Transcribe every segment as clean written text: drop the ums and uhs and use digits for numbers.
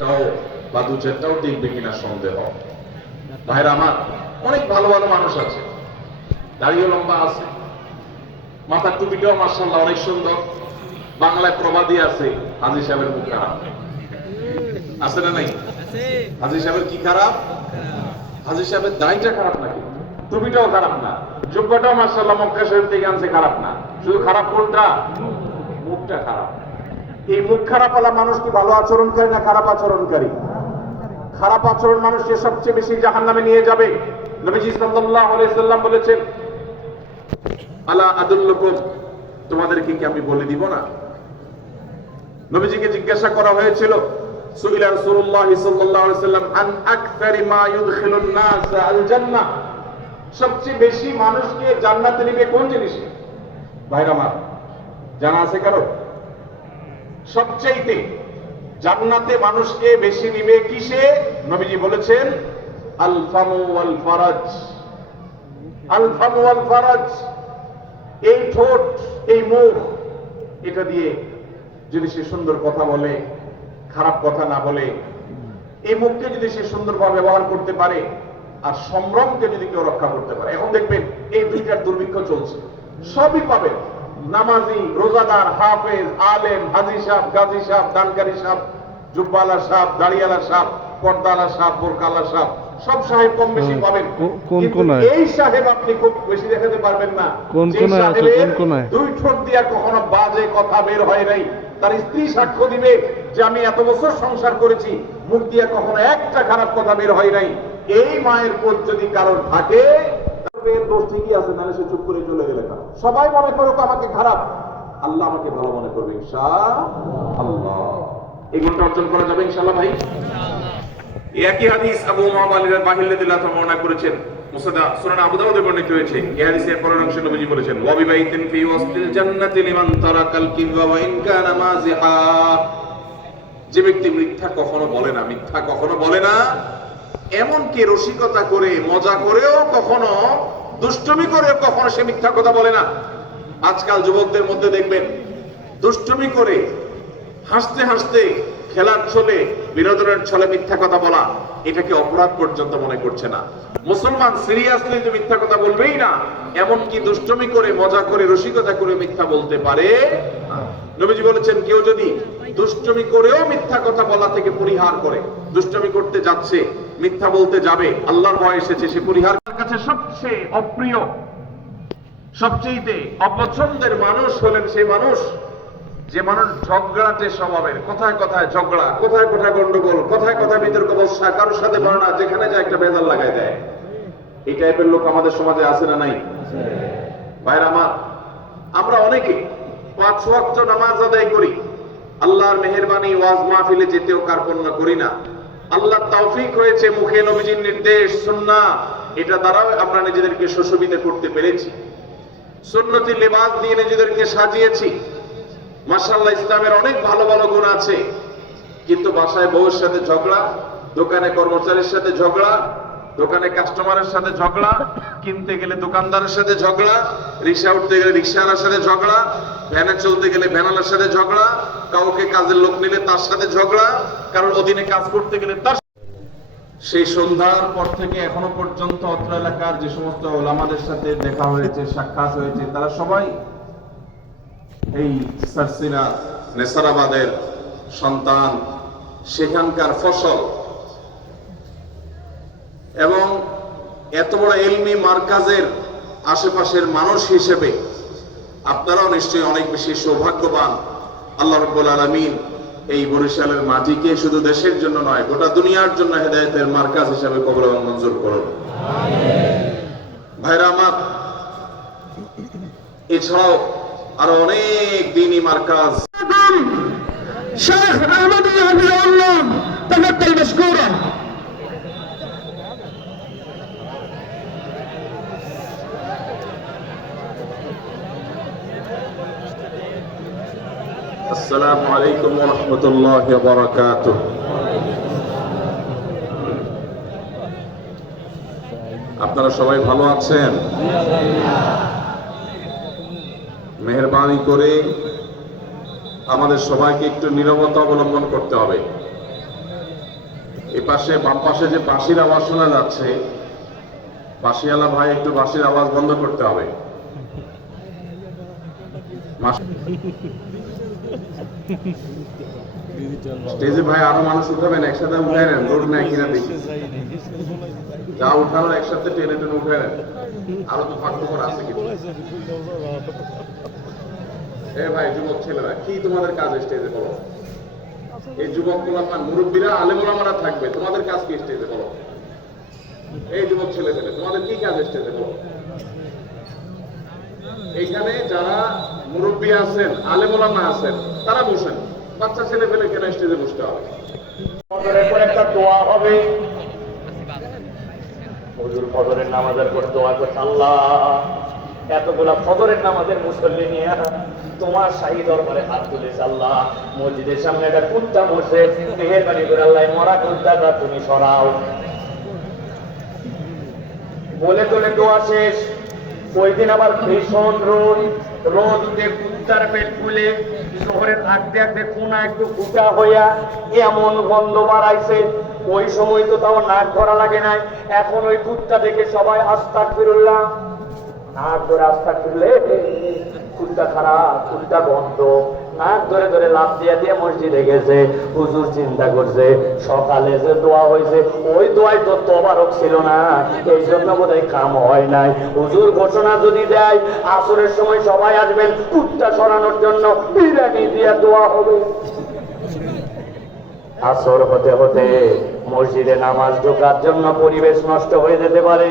তাও বা দু চারটাও টিকবে কিনা সন্দেহ। ভাইরা আমার, অনেক ভালো ভালো মানুষ আছে, দাড়িও লম্বা আছে, মাথার টুপিটাও মাশাআল্লাহ অনেক সুন্দর। বাংলায় প্রবাদী আছে, হাজী সাহেবের মুখ খারাপ। আছে না নাই? হাজী সাহেবের কি খারাপ? হাজী সাহেবের দাড়িটা খারাপ নাকি? টুপিটাও খারাপ না, জুব্বাটাও মাশাআল্লাহ মক্কা শরীফ থেকে আনছে, খারাপ না। শুধু খারাপ কোনটা? মুখটা খারাপ। এই মুখ খারাপ ওয়ালা মানুষ কি ভালো আচরণকারী না খারাপ আচরণকারী? খারাপ আচরণ মানুষকে সবচেয়ে বেশি জাহান্নামে নিয়ে যাবে। নবীজি সাল্লাল্লাহু আলাইহি সাল্লাম বলেছেন, আলা আদুল্লুকুম, তোমাদেরকে কি আমি বলে দিব না? নবীজিকে জিজ্ঞাসা করা হয়েছিল, সুইলা রাসূলুল্লাহ সাল্লাল্লাহু আলাইহি সাল্লাম আন আকসারি মা ইউদখিলুন নাস আল জান্নাহ, সবচেয়ে বেশি মানুষকে জান্নাতে নেবে কোন জিনিসে? ভাইরা আমার, জানা আছে কারো? সবচেয়ে জান্নাতে মানুষকে বেশি নিবে কিসে? নবীজি বলেছেন আল ফামু ওয়াল ফারাজ। আল ফামু ওয়াল ফারাজ, এই ঠোঁট, এই মুখ, এটা দিয়ে যদি সে সুন্দর কথা বলে, খারাপ কথা না বলে, এই মুখকে যদি সে সুন্দরভাবে ব্যবহার করতে পারে, আর সম্ভ্রমকে যদি কেউ রক্ষা করতে পারে। এখন দেখবেন এই দুইটার দুর্ভিক্ষ চলছে, সবই পাবেন। নামাজি, রোজাদার, হাফেজ, আলেম, হাজি সাহেব, গাজী সাহেব, দানকারী সাহেব, জুব্বালা সাহেব, দাড়িয়ালা সাহেব, পর্দালা সাহেব, বোরকালা সাহেব, সব সাহেব কম বেশি পাবেন। কিন্তু এই সাহেব আপনি খুব বেশি দেখাতে পারবেন না। দুই ঠোঁট দিয়া কখনো বাজে কথা বের হয় নাই। তার স্ত্রী সাক্ষ্য দিবে যে আমি এত বছর সংসার করেছি, মুখ দিয়া কখনো একটা খারাপ কথা বের হয় নাই। এই মায়ের কোল যদি কারোর থাকে, দোষ ঠিকই আছে, নাহলে সে চুপ করে চলে গেলে না। সবাই মনে করুক আমাকে খারাপ, আল্লাহ আমাকে ভালো মনে করবে ইনশাআল্লাহ। এগুলো অর্জন করা যাবে ইনশাআল্লাহ ভাই। একই হাদিস আবু উমামা আল-বাহিল্লি রাদিয়াল্লাহু তাআলা বর্ণনা করেছেন, মুসনাদ সুনান আবু দাউদে বর্ণিত হয়েছে। এই হাদিসের পরের অংশে নবীজি বলেছেন, ওয়া বিবাইতিন ফি ওয়াসতিল জান্নাতি লিমান তারাকাল কিযবা ওয়া ইন কানা মাযিহা, যে ব্যক্তি মিথ্যা কখনো বলে না, মিথ্যা কখনো বলে না, এমনকি রসিকতা করে, মজা করেও কখনো, দুষ্টমি করেও কখনো সে মিথ্যা কথা বলে না। আজকাল যুবকদের মধ্যে দেখবেন দুষ্টমি করে, হাসতে হাসতে, খেলার ছলে, বিনোদনের ছলে মিথ্যা কথা বলা, এটাকে অপরাধ পর্যন্ত মনে করছে না। মুসলমান সিরিয়াসলি যে মিথ্যা কথা বলবেই না, এমনকি দুষ্টমি করে, মজা করে, রসিকতা করে মিথ্যা বলতে পারে। নবীজি বলেছেন, কেউ যদি দুষ্টমি করেও মিথ্যা কথা বলা থেকে পরিহার করে, দুষ্টমি করতে যাচ্ছে, মিথ্যা বলতে যাবে, আল্লাহর ভয় এসেছে, সে পরিহার। কাছে সবচেয়ে অপ্রিয়, সবচেয়ে অপছন্দের মানুষ হলেন সেই মানুষ যে মানুষ ঝগড়াটে স্বভাবের, কথায় কথায় ঝগড়া, কোথায় কোথায় গন্ডগোল, কথায় কথায় বিতর্ক বসা, কারোর সাথে বর্ণনা, যেখানে যায় একটা ভেজাল লাগাই দেয়। এই টাইপের লোক আমাদের সমাজে আছে না নাই? ভাইরা আমার, আমরা অনেকে 5 ওয়াক্ত নামাজ আদায় করি, আল্লাহর মেহেরবানি ওয়াজ মাহফিলে যেতেও কার্পণ্য করি না। আল্লাহ তৌফিক হয়েছে, মুখে নবীজির নির্দেশ, সুন্নাহ, এটা দ্বারাও আমরা নিজেদেরকে সুশোভিত করতে পেরেছি। সুন্নতি লিবাস দিয়ে নিজেদেরকে সাজিয়েছি। মাশাআল্লাহ, ইসলামের অনেক ভালো ভালো গুণ আছে। কিন্তু বাসায় বউয়ের সাথে ঝগড়া, দোকানে কর্মচারীর সাথে ঝগড়া, দোকানে কাস্টমারের সাথে ঝগড়া, কিনতে গেলে দোকানদারের সাথে ঝগড়া, রিক্সা উঠতে গেলে রিক্সাওয়ালার সাথে ঝগড়া, ভ্যানে চলতে গেলে ভ্যানওয়ালার সাথে ঝগড়া, কাউকে কাজের লোক নিলে তার সাথে ঝগড়া, কারোর অধীনে কাজ করতে গেলে তার। সেই সন্ধ্যার পর থেকে এখনো পর্যন্ত অত্র এলাকার যে সমস্ত ওলামাদের সাথে দেখা হয়েছে, সাক্ষাৎ হয়েছে, তারা সবাই এই সারসিনা নেসারাবাদের সন্তান, সেখানকার ফসল। এবং এত বড় ইলমি মার্কাজের আশেপাশের মানুষ হিসেবে আপনারাও নিশ্চয়ই অনেক বেশি সৌভাগ্যবান। আল্লাহ রাব্বুল আলামিন এই বরিশালের মাটিকে শুধু দেশের জন্য নয়, গোটা দুনিয়ার জন্য হেদায়েতের মার্কাজ হিসেবে কবুল এবং মঞ্জুর করুন। ভাইরা আমার, এছাড়াও আরো অনেক দ্বীনি মার্কাজ। শেখ আহমদুল্লাহ হাফিজাহুল্লাহ, তাফাদ্দাল মাশকুরা। আসসালামু আলাইকুম ওয়া রাহমাতুল্লাহি ওয়া বারাকাতুহু। আপনারা সবাই ভালো আছেন? মেহেরবানি করে আমাদের সবাইকে একটু নীরবতা অবলম্বন করতে হবে। এই পাশে বাম পাশে যে বাঁশির আওয়াজ শোনা যাচ্ছে, বাঁশিওয়ালা ভাই একটু বাঁশির আওয়াজ বন্ধ করতে হবে। স্টেজে ভাই আরো মানুষ উঠাবেন, একসাথে উঠে নেন, রোড নাই কিনা দেখি, যা উঠানোর একসাথে টেনে টেনে উঠে নেন, আরো তো ফাঁকফোকর আছে কিন্তু। এ ভাই যুবক ছেলেরা, কি তোমাদের কাজ স্টেজে বলো? এই যুবক গোলাপান মুরব্বীরা আলেমোলামারা থাকবে, তোমাদের কাজ কি স্টেজে বলো? এই যুবক ছেলে পেলে তোমাদের কি কাজ স্টেজে বলো? এইখানে যারা মুরব্বী আছেন, আলেমোলামা আছেন, তারা বসেন, বাচ্চা ছেলে পেলে কেন স্টেজে বসতে হবে? একটা দোয়া হবে, হুজুর ফজরের নামাজের পর দোয়া করছে, আল্লাহ এতগুলা ফজরের নামাজের মুসল্লি নিয়ে তোমার শাহী দরবারে হাত তুলেছে, আল্লাহ মসজিদের সামনে একটা কুত্তা বসে, মেহেরবানি করে আল্লাহ মরা কুত্তাটা তুমি সরাও। বলে তোলে দোয়া শেষ। ওই দিন আবার ভীষণ রোদ উঠে কুত্তার পেট ফুলে শহরের আগতে আগতে কোনা একটু ফুটা হইয়া এমন গন্ধ বাড়াইছে। ওই সময় তো তাও নাক ধরা লাগে নাই, এখন ওই কুত্তা দেখে সবাই আস্তাগফিরুল্লাহ, নাক ধরে আস্তাগফিরুল্লাহ, কুত্তা খারাপ, কুত্তা গন্ধ, নাক ধরে ধরে লাফ দিয়ে দিয়ে মসজিদে গেছে। হুজুর চিন্তা করছে সকালে যে দোয়া হয়েছে ওই দোয়াই তো তবারক ছিল না, এই জন্য বোধহয় কাম হয় নাই। হুজুর ঘোষণা যদি দেয় আসরের সময় সবাই আসবেন কুত্তা সরানোর জন্য, বিরিয়ানি দিয়ে দোয়া হবে। আসর হতে হতে মসজিদে নামাজ ঢোকার জন্য পরিবেশ নষ্ট হয়ে যেতে পারে।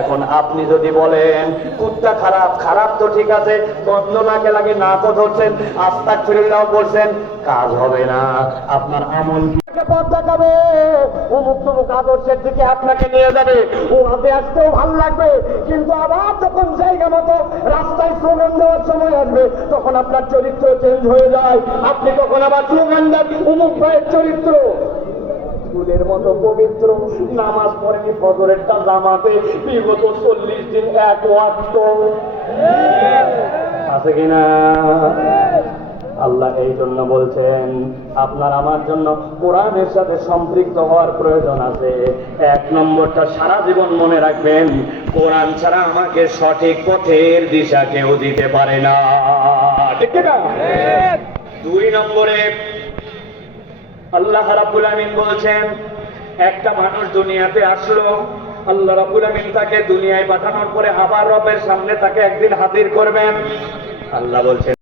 এখন আপনি যদি বলেন কুত্তা খারাপ, খারাপ তো ঠিক আছে, গন্ধ নাকে লাগে, নাকও ধরছেন, আস্তাগফিরুল্লাহ বলছেন, কাজ হবে না। আপনার আমল পথ দেখাবে, অমুক তমুক আদর্শের দিকে আপনাকে নিয়ে যাবে, ও হাতে আসতেও ভালো লাগবে, কিন্তু আবার যখন জায়গা মতো রাস্তায় স্লোগান দেওয়ার সময় আসবে তখন আপনার চরিত্র চেঞ্জ হয়ে যায়। আপনি তখন আবার স্লোগান দেন অমুক ভাইয়ের চরিত্র ফুলের মতো পবিত্র, নামাজ পড়েনি ফজরেরটা জামাতে বিগত 40 দিন এক ওয়াক্ত আছে কিনা? আল্লাহ এই জন্য বলছেন আপনার আমার জন্য কোরআনের সাথে সম্পৃক্ত হওয়ার প্রয়োজন আছে। 1 নম্বরটা সারা জীবন মনে রাখবেন, কোরআন ছাড়া আমাকে সঠিক পথের দিশা কেউ দিতে পারে না, ঠিক না? 2 নম্বরে আল্লাহ রাব্বুল আমিন বলছেন একটা মানুষ দুনিয়াতে আসলো, আল্লাহ রাব্বুল আমিন তাকে দুনিয়ায় পাঠানোর পরে আবার রবের সামনে তাকে একদিন হাজির করবেন। আল্লাহ বলছেন